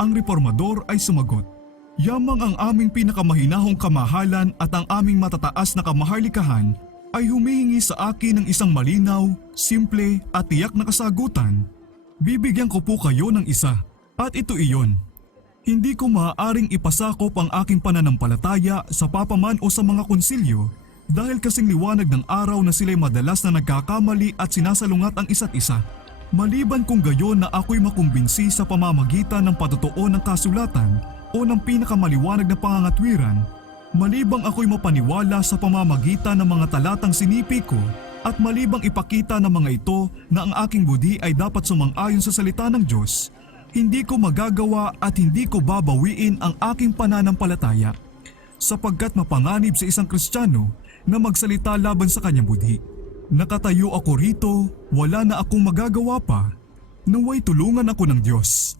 Ang reformador ay sumagot, "Yamang ang aming pinakamahinahong kamahalan at ang aming matataas na kamaharlikahan ay humihingi sa akin ng isang malinaw, simple at tiyak na kasagutan. Bibigyan ko po kayo ng isa, at ito iyon. Hindi ko maaaring ipasakop ang aking pananampalataya sa papaman o sa mga konsilyo dahil kasing liwanag ng araw na sila'y madalas na nagkakamali at sinasalungat ang isa't isa. Maliban kung gayon na ako'y makumbinsi sa pamamagitan ng patotoo ng kasulatan o ng pinakamaliwanag na pangangatwiran, malibang ako'y mapaniwala sa pamamagitan ng mga talatang sinipi ko at malibang ipakita ng mga ito na ang aking budi ay dapat sumang-ayon sa salita ng Diyos, hindi ko magagawa at hindi ko babawiin ang aking pananampalataya, sapagkat mapanganib sa isang Kristiyano na magsalita laban sa kanyang budi. Nakatayo ako rito, wala na akong magagawa pa. Naway tulungan ako ng Diyos.